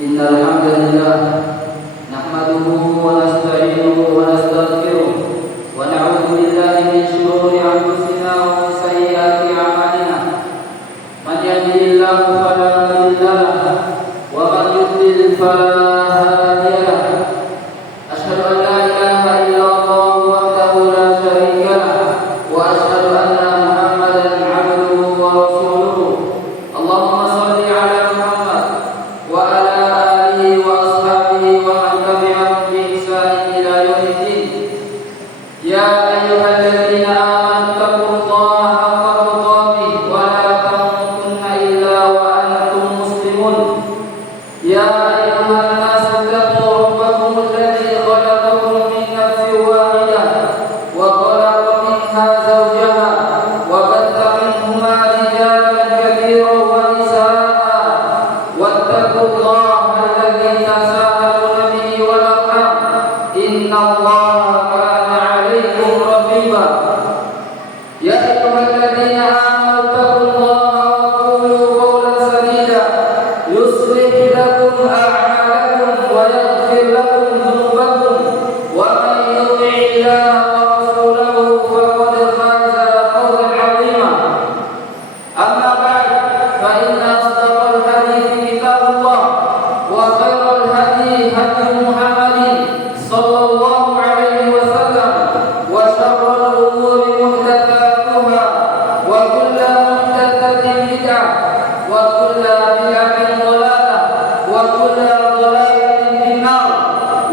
Innal hamdalillah nahmaduhu wa nasta'inuhu wa nastaghfiruh wa na'udzu billahi min shururi anfusina wa min sayyiati a'malina. Man yahdihillahu fala mudilla lahu wa man yudlil fala hadiya lahu. Asyhadu an la ilaha illallah wahdahu la syarika lahu wa asyhadu anna Muhammadan 'abduhu wa rasuluhu. Allahumma shalli 'ala Muhammad wa ala يا أيها الذين آمنوا اتقوا الله حق تقاته ولا تموتن إلا وأنتم مسلمون. يا أيها الناس اتقوا ربكم الذي خلقكم من نفس واحدة وخلق منها زوجها وبث منهما رجالا كثيرا ونساء واتقوا الله الذي تساءلون به والأرحام إن الله يا أيها الذين آمنوا اتقوا الله وقولوا قولا سديدا يصلح لكم أعمالكم ويغفر لكم ذنوبكم ومن يطع الله ورسوله فقد فاز فوزا عظيما. أما بعد فإن أصدق الحديث كتاب الله وخير الهدي هدي محمد صلى الله عليه وسلم وشر الأمور محدثاتها وكل محدثة بدعة وكل بدعة ضلالة وكل ضلالة في النار.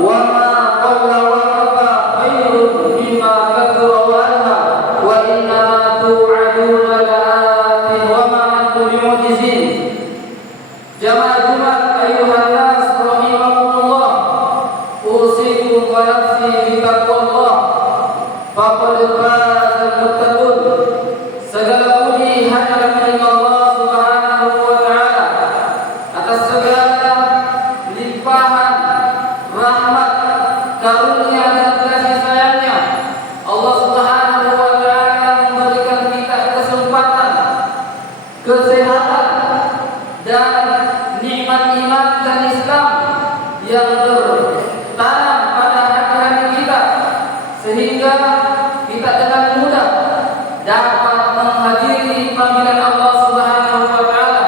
وما قل وكفى خير مما كثر وألهى وإنما توعدون لآت وما أنتم بمعجزين. جماعة Jumat أيها الناس رحمكم الله أوصيكم ونفسي بتقوى الله faqad fazal muttaqun. Segala puji hanya milik Allah Subhanahu wa taala atas segala limpahan rahmat, karunia dan kasih sayangnya. Allah Subhanahu wa taala memberikan kita kesempatan, kesehatan dan nikmat iman dan Islam yang bertanam pada hati-hati kita sehingga kita dengan mudah dapat menghadiri panggilan Allah Subhanahu wa taala,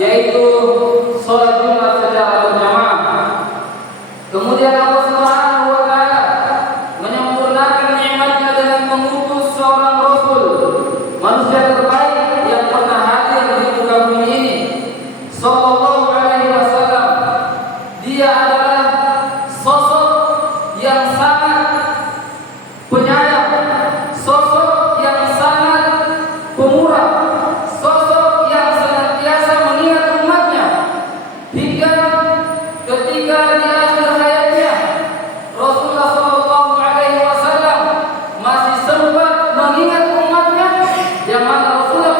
yaitu salat Jumat secara berjamaah. Kemudian Allah Subhanahu wa taala menyempurnakan nikmatnya dengan mengutus seorang rasul, manusia terbaik yang pernah hadir di muka bumi ini, sallallahu alaihi wasallam. Dia adalah sosok yang sangat penyayang, sosok yang sangat pemurah, sosok yang senantiasa mengingat umatnya hingga ketika di akhir hayatnya Rasulullah sallallahu alaihi wasallam masih sempat mengingat umatnya, yang mana Rasulullah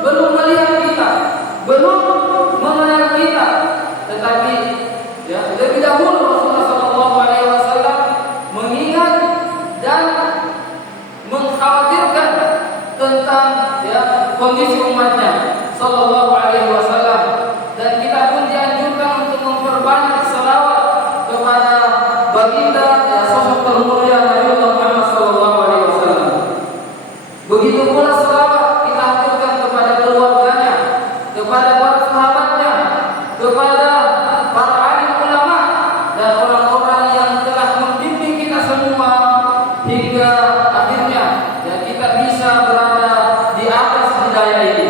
belum melihat kita, belum mengenal kita, tetapi lebih dahulu Rasulullah sallallahu alaihi wasallam mengingat dan mengkhawatirkan tentang kondisi umatnya sallallahu alaihi wasallam. Dan kita pun dianjurkan untuk memperbanyak selawat kepada baginda sosok termulia Nabi Muhammad sallallahu alaihi wasallam. Begitu pula selawat kita haturkan kepada keluarganya, kepada para sahabatnya, kepada para alim ulama dan orang-orang yang telah membimbing kita semua hingga akhirnya kita bisa berada di atas hidayah ini.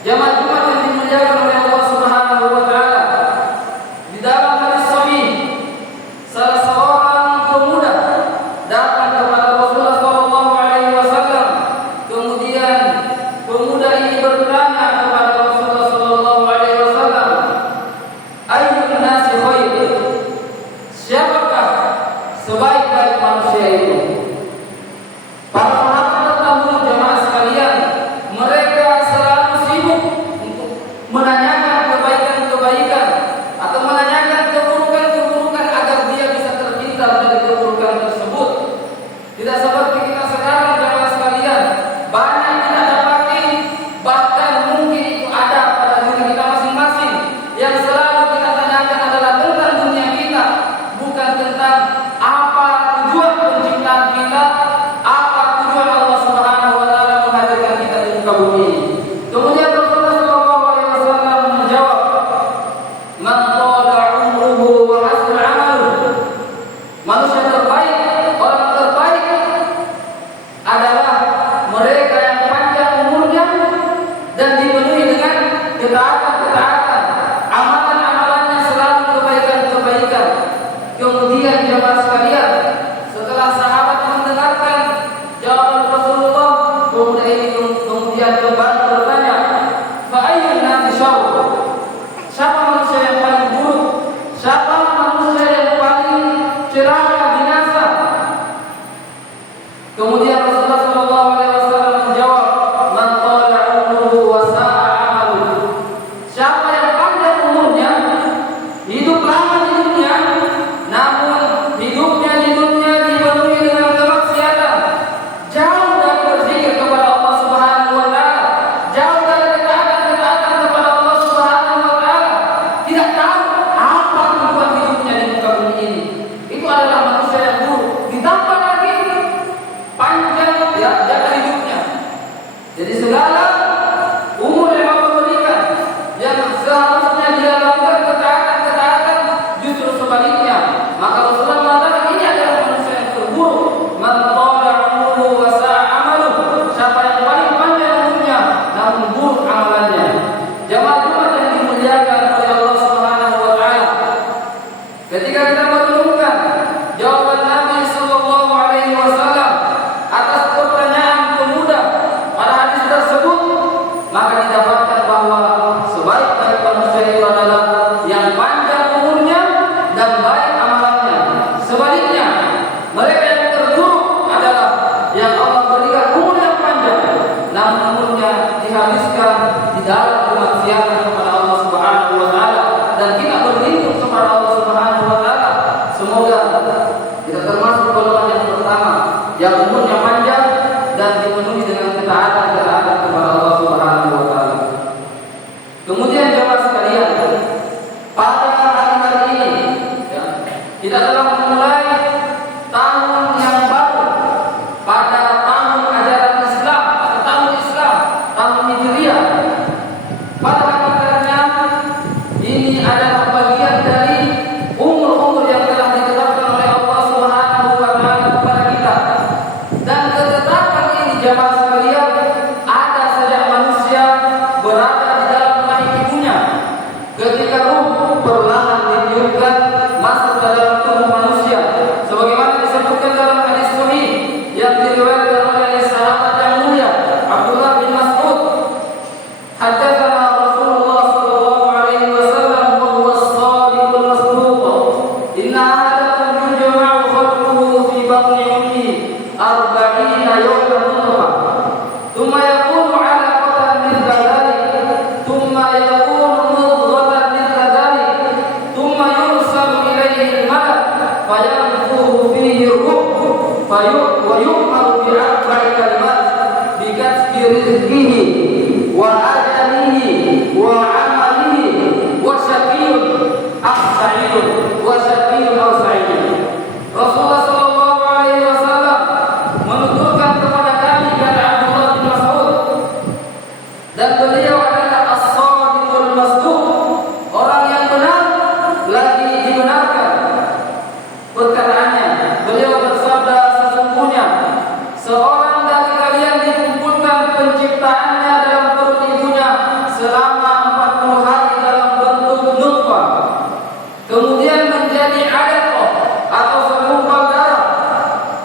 Jamaah Jumat yang dimuliakan oleh Allah Subhanahu wa taala, di dalam hadis sahih salah seorang pemuda datang kepada Rasulullah sallallahu alaihi wasallam. Kemudian pemuda ini bertanya kepada Rasulullah sallallahu alaihi wasallam, ayyun nasi khair? Siapakah sebaik-baik manusia itu? Para sahabat terdahulu, jemaah sekalian, mereka selalu sibuk untuk menanyakan kebaikan-kebaikan atau menanyakan keburukan-keburukan agar dia bisa terhindar dari keburukan tersebut. Tidak seperti kita sekarang, jemaah sekalian, banyak kita dapati, bahkan mungkin itu ada pada diri kita masing-masing, yang selalu kita tanyakan Ketika kita merenungkan jawaban Nabi Sallallahu Alaihi Wasallam atas pertanyaan pemuda pada hadis tersebut, maka didapatkan bahwa sebaik-baik manusia itu adalah yang panjang umurnya dan baik amalannya. Sebaliknya, mereka yang terburuk adalah yang Allah berikan umur yang panjang, namun umurnya dihabiskan di dalam kemaksiatan kepada Allah Subhanahu Wa Taala dan tidak berlindung kepada Allah Subhanahu Wa Taala. Semoga kita termasuk golongan yang pertama, yang umurnya panjang dan dipenuhi dengan ketaatan kepada Allah Subhanahu Wa Taala. Kemudian jemaah sekalian, pada hari ini ya, kita telah memulai tahun yang baru pada tahun ajaran Islam, pada tahun Islam, tahun Hijriah. Pada hakikatnya ini adalah bagian dari umur-umur yang telah ditetapkan oleh Allah Subhanahu Wa Taala kepada kita. Dan ketetapan ini jemaah sekalian ada sejak manusia berada di dalam rahim ibunya. Ketika ruh perlahan ditiupkan masuk ke dalam tubuh manusia, sebagaimana disebutkan dalam hadis sahih yang diriwayatkan oleh sahabat yang mulia Abdullah bin Mas'ud. Haddatsana Rasulullah sallallahu alaihi wasallam wa huwa as-shadiqul masduq. Inna ahadakum yujma'u khalquhu fi batni ummihi 40 yawman nutfah. Thumma yakunu 'alaqatan mithla dhalik. Thumma yakunu mudghatan mithla dhalik. Thumma yursalu ilayhi al-malak fayanfukhu fihi ar-ruh wa yu'maru bi arba'i kalimat bi kasbi rizqihi wa ajalihi wa amalihi wa syaqiyyun aw sa'idun wa syaqiyyun aw sa'idun. Rasulullah sallallahu alaihi wasallam menuturkan kepada kami kata Abdullah bin Mas'ud, dan beliau adalah as-shadiqul masduq, orang yang benar lagi dibenarkan perkataannya. Beliau bersabda, sesungguhnya seorang dari kalian dikumpulkan penciptaannya dalam perut ibunya selama 40 hari dalam bentuk nutfah, kemudian menjadi alaqah atau segumpal darah,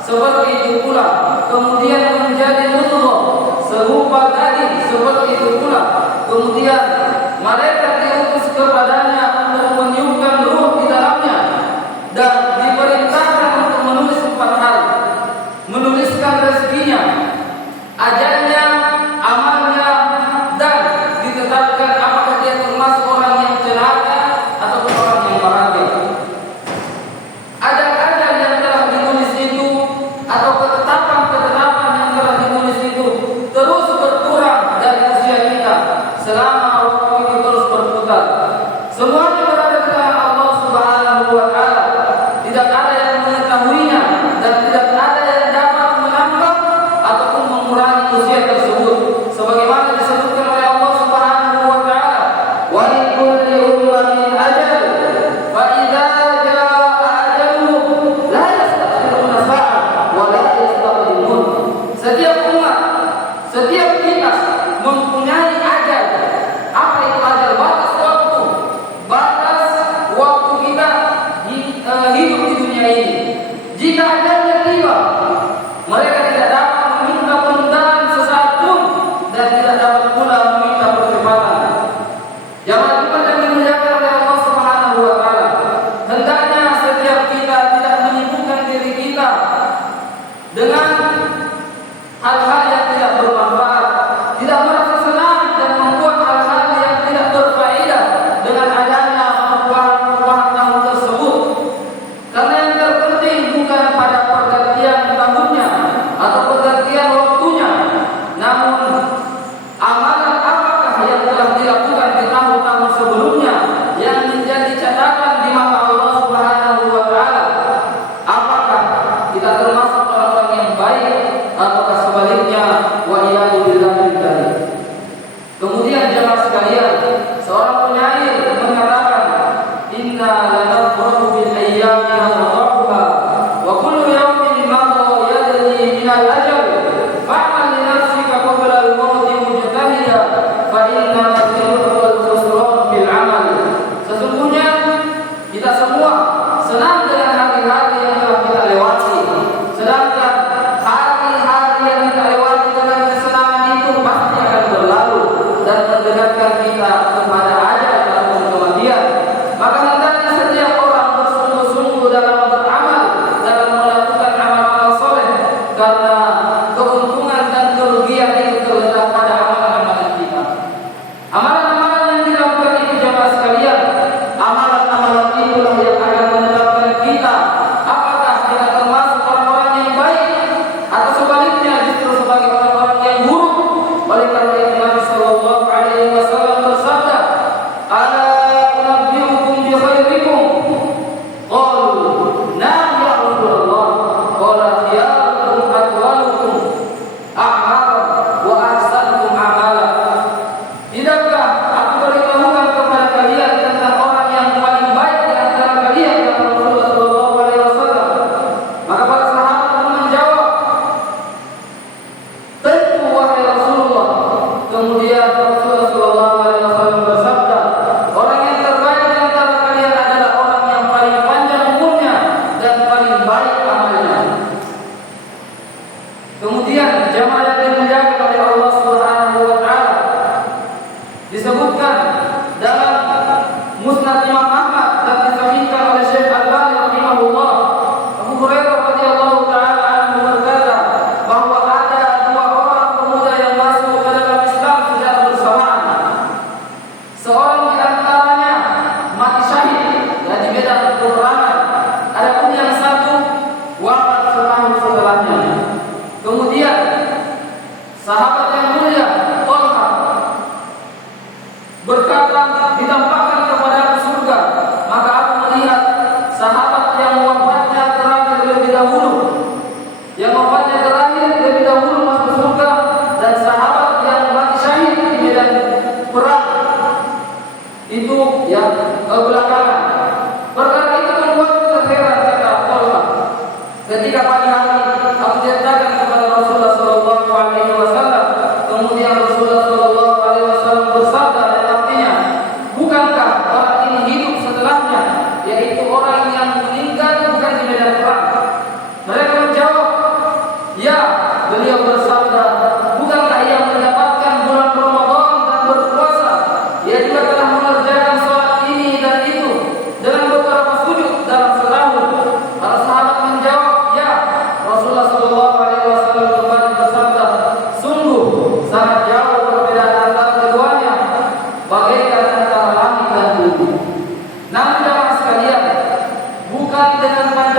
seperti itu pula, kemudian menjadi mudghah, segumpal daging, seperti itu pula, kemudian malaikat diutus kepadanya untuk meniupkan ruh di dalamnya dan diperintahkan untuk menulis 4 hal: menuliskan rezekinya, ajalnya, amalnya, dan ditetapkan apakah dia termasuk orang yang celaka ataupun orang yang bahagia. Ajal-ajal yang telah ditulis itu atau ketetapan-ketetapan yang telah ditulis itu terus berkurang dari usia kita selama waktu itu terus berputar. Semuanya berada di tangan Allah Subhanahu Wa Taala. Tidak ada yang mengetahuinya dan tidak ada yang dapat menambah ataupun mengurangi usia tersebut. Sebagaimana disebutkan oleh Allah Subhanahu Wa Taala, wa likulli ummatin ajal, fa idza jaa ajaluhum la yasta'khiruna sa'ah wa la yastaqdimun. Setiap umat, setiap kita mempunyai ajal. Apa itu ajal? Batas waktu kita hidup di dunia ini. Jika ajalnya tiba, mereka tidak dapat meminta penundaan sesaat pun dan tidak dapat pula meminta percepatan. Jamaah Jumat yang dimuliakan oleh Allah Subhanahu Wa Taala, hendaknya setiap kita tidak menyibukkan diri kita dengan hal-hal yang tidak bermanfaat, tidak merasa senang dan membuat hal-hal yang tidak berfaedah dengan adanya perubahan-perubahan tahun tersebut. Karena yang terpenting bukan pada pergantian tahunnya atau pergantian waktunya, namun amalan apakah yang telah dilakukan di tahun-tahun sebelumnya yang menjadi catatan di mata Allah Subhanahu Wa Taala. Apakah kita termasuk orang-orang yang baik ataukah sebaliknya? Wa iyadu billahi dzalik. Kemudian jemaah sekalian, seorang penyair mengatakan, inna lanafrahu bil ayyami nadharuha wa kullu yawmin madha yadri min al ajal fa'mal li nafsika qabla al maut mujtahida fa inna masirul wal khusran bil amal. Sesungguhnya kita semua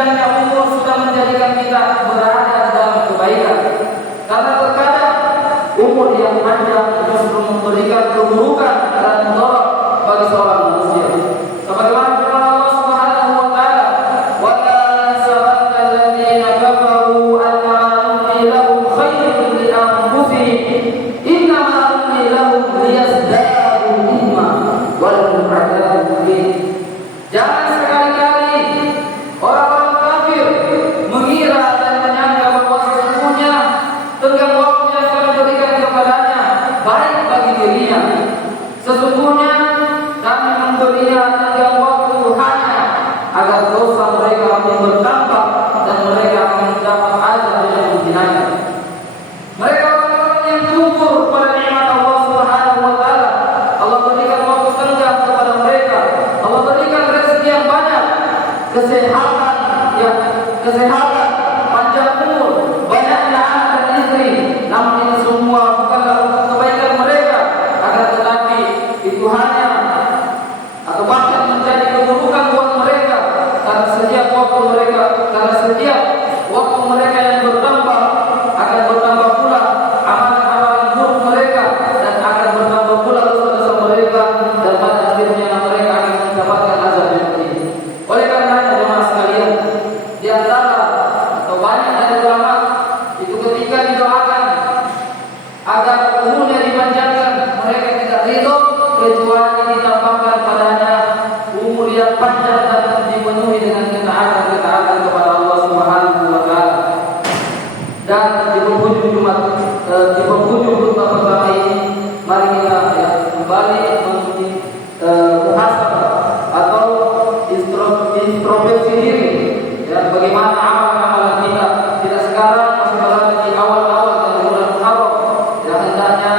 panjangnya umur sudah menjadikan kita berada dalam kebaikan. Karena terkadang umur yang panjang justru memberikan keburukan dan mudarat bagi seorang manusia. Sebagaimana firman Allah Subhanahu wa taala, "Wa la sabanna alladziina kafaru anna numli lahum khayrun li anfusihim, innama numli lahum liyazdadu ithma wa lahum 'adzabun muhin." Jangan sekali-kali orang-orang kafir mengira dan menyangka bahwa sesungguhnya tenggang waktu yang kami berikan kepadanya baik bagi dirinya. Sesungguhnya kami memberinya tenggang waktu hanya agar dosa mereka makin bertambah dan mereka akan mendapat azab yang menghinakan. Mereka orang-orang yang kufur pada nikmat Allah Subhanahu wa taala. Allah berikan waktu tenggang kepada mereka. Allah berikan rezeki yang banyak, kesehatan, panjang umur, banyaknya anak dan istri. Namun ini semua bukanlah untuk kebaikan mereka, akan tetapi itu hanya atau bahkan menjadi keburukan buat mereka. Karena setiap waktu mereka yang bertambah, akan bertambah pula amalan-amalan buruk mereka, dan akan bertambah pula dosa-dosa mereka, dan pada akhirnya mereka akan mendapatkan azab yang pedih. Oleh karena jemaah sekalian, di antara atau banyak dari ulama itu ketika didoakan agar umurnya dipanjangkan, mereka tidak ridho kecuali ditambahkan padanya umur yang panjang dan dipenuhi dengan ketaatan kepada Allah Subhanahu wa taala. Dan di penghujung khutbah pertama ini, mari kita kembali muhasabah atau introspeksi diri, bagaimana amalan-amalan kita sekarang masih berada di awal-awal dari bulan Muharram. Hendaknya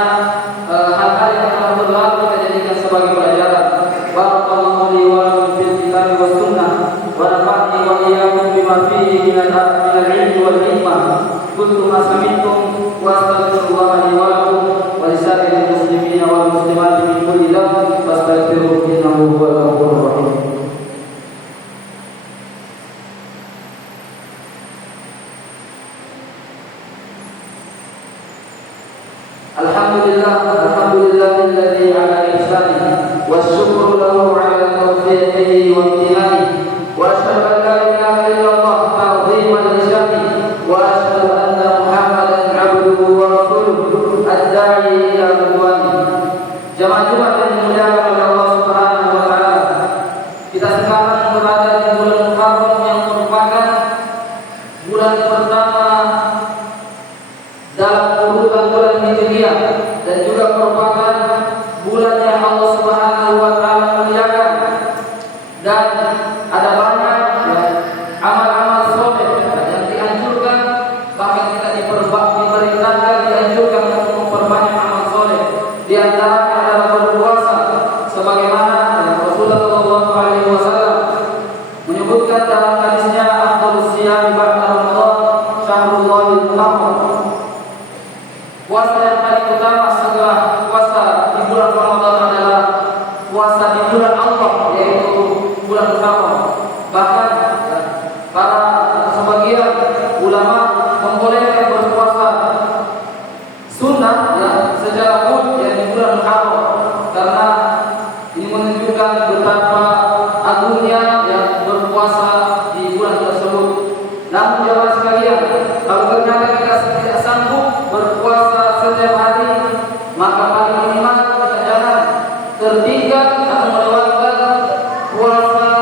hal-hal yang telah berlalu kita jadikan sebagai pelajaran. Barakallahu li wa lakum fil kitab was sunnah wa nafa'ni wa iyyakum bima fihi min al-'ilmi wal hikmah. Qultu ma sami'tum wa astaghfirullah li wa lakum wa li sa'iril muslimina wal muslimati min kulli dhanbin fastaghfiruhu innahu huwal ghafurur rahim. Alhamdulillahilladzi 'ala ihsanihi wasyukru lahu 'ala tawfiqihi wa imtinanihi wa asyhadu an la ilaha illallah ta'dhiman li sya'nihi wa asyhadu anna Muhammadan 'abduhu wa rasuluhu ad-da'i ila ridwanihi. Jamaah Jumat yang dimuliakan oleh Allah Subhanahu wa taala, kita sekarang berada di bulan Muharram yang merupakan bulan pertama dalam urutan bulan Hijriah dan juga merupakan bulan yang Allah Subhanahu wa taala muliakan, dan ada banyak amal-amal soleh yang dianjurkan, bahkan kita diperintahkan dianjurkan untuk memperbanyak amal soleh. Di antaranya adalah berpuasa, sebagaimana Rasulullah sallallahu alaihi wasallam menyebutkan dalam hadisnya, afdhalus siyam ba'da Ramadan syahrullahil muharram. Puasa yang paling utama setelah puasa di bulan Ramadan adalah puasa di bulan Allah, yaitu bulan Muharram. Bahkan para sebagian ulama membolehkan berpuasa sunnah secara umum di bulan Muharram, karena ini menunjukkan betapa agungnya berpuasa di bulan tersebut. Namun jemaah sekalian, kalau ternyata kita tidak sanggup berpuasa setiap hari, maka paling minimal kita jangan tertinggal atau melewatkan puasa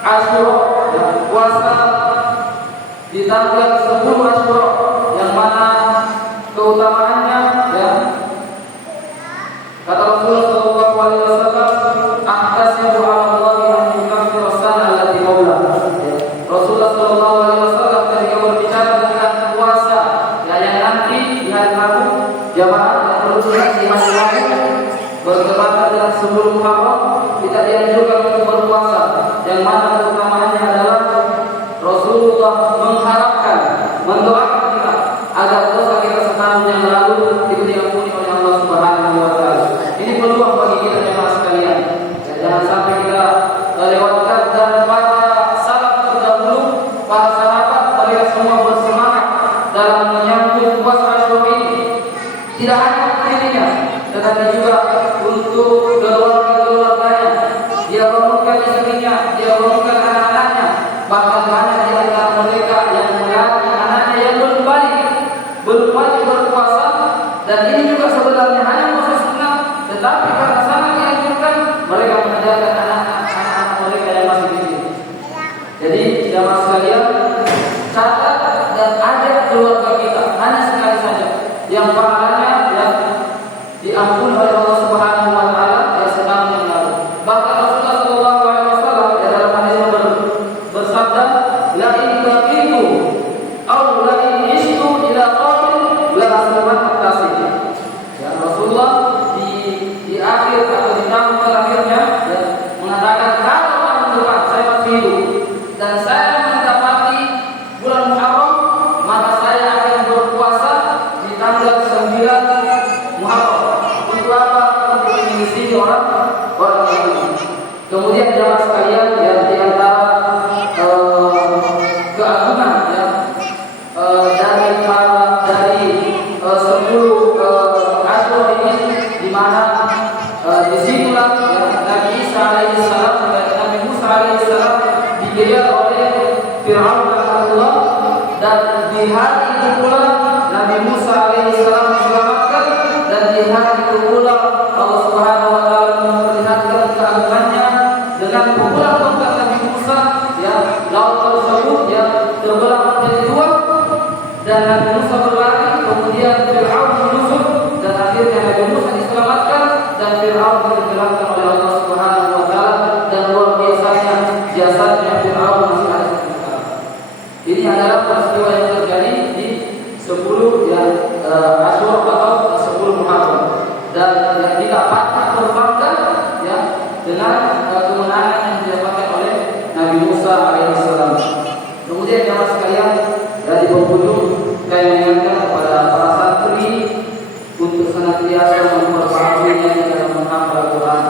Asyura, puasa di tanggal 10 Asyura, yang mana keutamaannya kata Rasulullah sallallahu alaihi wasallam, "Ahtasibu 'ala Allahi an yukaffira as-sana allati qabla." Rasulullah sallallahu alaihi wasallam ketika berbicara tentang puasa yang nanti di hari Rabu, jamaah yang perlu di hari Rabu bertepatan dengan sebelum Muharram, kita dianjurkan untuk berpuasa, yang mana keutamaannya adalah Rasulullah mengharapkan, mendoakan kita agar dosa kita setahun yang lalu itu diampuni oleh Allah Subhanahu wa taala. Ini peluang bagi kita jemaah sekalian. Jangan sampai kita lewatkan, dan para salaf terdahulu Jadi jamaah sekalian, catat dan ajak keluarga kita hanya sekali saja, yang pahalanya yang diampuni oleh Allah Subhanahu wa taala yang sedang mengalir. Bahkan Rasulullah sallallahu alaihi wasallam dalam hadis yang bersabda, la in baqitu aw la in ishtu ila qabil la asliman atasih. Ya, Rasulullah di akhir atau di tahun terakhirnya ya, mengatakan kalau tahun depan saya masih hidup dan saya mendapati bulan Muharram, maka saya akan berpuasa di tanggal 9 Muharram. Untuk apa? Untuk mengisi orang ini. Kemudian jamaah sekalian, ya, di antara keagungan ya dari 10 Asyura ini, di mana disitulah ya, Nabi Isa alaihissalam dan Nabi Musa alaihissalam dikejar oleh Fir'aun Allah, dan di hari itu pula Nabi Musa alaihissalam diselamatkan, dan di hari itu pula Allah Subhanahu wa taala memperlihatkan keagungannya dengan pukulan tongkat Nabi Musa ya, laut tersebut ya terbelah menjadi dua dan Nabi Musa berlari, kemudian Fir'aun menyusul dan akhirnya Nabi Musa diselamatkan dan Fir'aun ditenggelamkan oleh Allah Subhanahu wa taala, dan luar biasanya jasadnya Fir'aun masih ada sampai sekarang. Ini adalah peristiwa yang terjadi di 10 ya Asyura atau 10 Muharram, dan ya, kita patut berbangga ya dengan kemenangan yang didapatkan oleh Nabi Musa alaihissalam. Kemudian jamaah sekalian, dari penghujung saya mengingatkan kepada para santri untuk senantiasa memperbaharui dalam menghafal Al-Quran.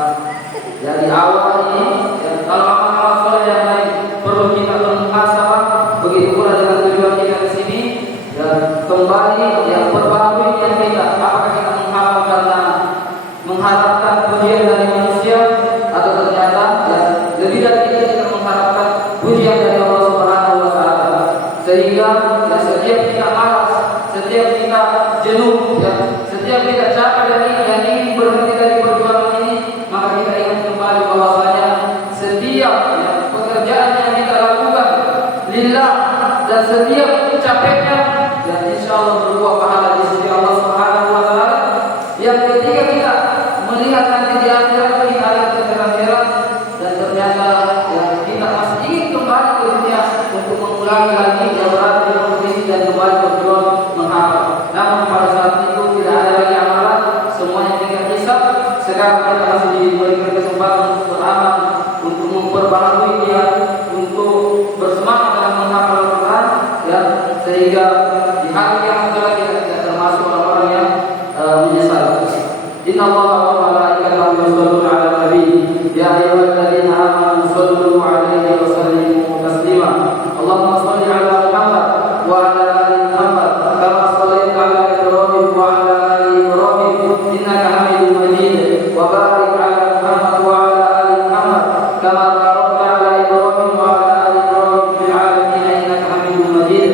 Dari awal ini, ya, kalau amal soleh yang lain perlu kita bermuhasabah, begitu pula dengan tujuan kita di sini, dan kembali ya perbaharui niat kita. Apakah kita menghafal karena mengharapkan pujian dari manusia, atau ternyata ya, lebih dari itu kita mengharapkan pujian dari Allah Subhanahu wa taala, sehingga ya, setiap kita malas, setiap kita jenuh, ya, setiap kita capek dan ingin berhenti dari perjuangan ini, maka kita ingat kembali bahwasanya setiap ya, pekerjaan yang kita lakukan lillah, dan setiap capeknya ya insya Allah berbuah pahala di sisi Allah Subhanahu wa taala. Yang ketiga, kita melihat nanti di akhirat, di hari akhirat, dan ternyata ya, kita masih ingin kembali ke dunia untuk mengulangi lagi yang berada di kompetisi dan kembali berjuang menghafal. Namun pada saat itu tidak ada lagi amalan, semuanya tinggal hisab. Sekarang kita masih diberikan kesempatan untuk beramal, untuk memperbaharui dia, untuk bersemangat dalam menghafal Al-Quran ya, sehingga di hari yang kelak kita tidak termasuk orang-orang yang menyesal. Inna Allah wa malaikatahu yusholluna 'alan nabi ya ayyuhalladzina amanu shollu 'alaihi wa sallimu taslima. Allahumma shalli 'ala Muhammad wa 'ala ali Muhammad kama shallaita 'ala Ibrahim wa 'ala ali Ibrahim innaka Hamidum Majid, wa barik 'ala Muhammad wa 'ala ali Muhammad kama barakta 'ala Ibrahim wa 'ala ali Ibrahim fil 'alamin innaka Hamidum Majid.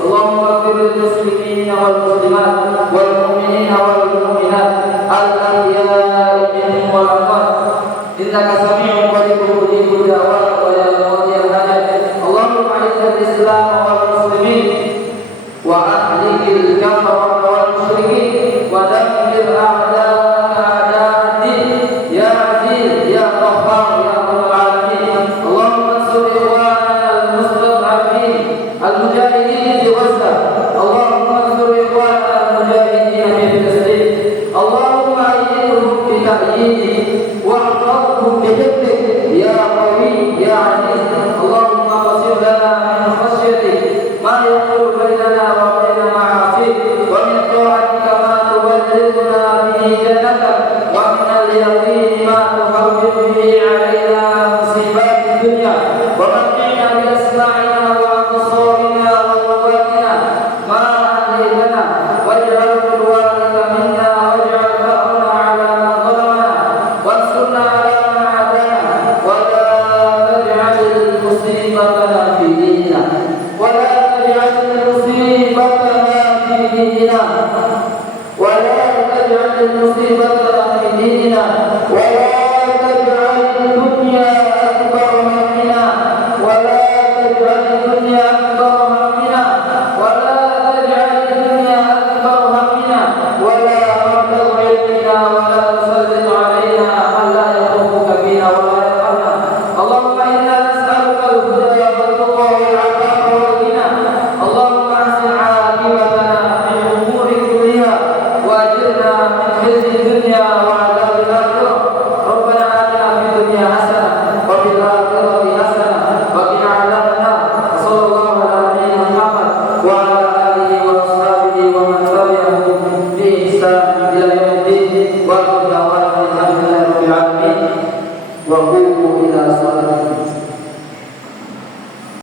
Allahumma ighfir lil muslimina wal muslimat wal mu'minina wal mu'minat al-ahya'i minhum wal amwat innaka sami'un qaribun mujibud da'wat wa ya qadiyal hajat. Allahumma izzil islam wal muslimin wa ahlil kafara wal musyrikin wa dammir a'da'aka a'da'ad-din ya aziz ya qahhar ya rabbal alamin. Allahumma ansur ikhwanana al-mustad'afin al-mujahidin di Gaza. Allahumma ansur ikhwanana al-mujahidin fi Filistin. Allahumma ayyidhum bi ta'yidih واحفظهم بحفظك يا قوي يا عزيز. اللهم اقسم لنا من خشيتك ما يحول بيننا وبين معاصيك ومن طاعتك ما تبلغنا به جنتك ومن اليقين ما تهون به علينا مصيبات الدنيا ومتعنا باسماعنا وابصارنا وقواتنا ما احييتنا واجعله الوارث منا واجعل ثارنا على من ظلمنا وانصرنا على من عادانا ولا تجعل مصيبتنا في ديننا ولا تجعل مصيبتنا في ديننا ولا تجعل مصيبتنا في ديننا ولا تجعل الدنيا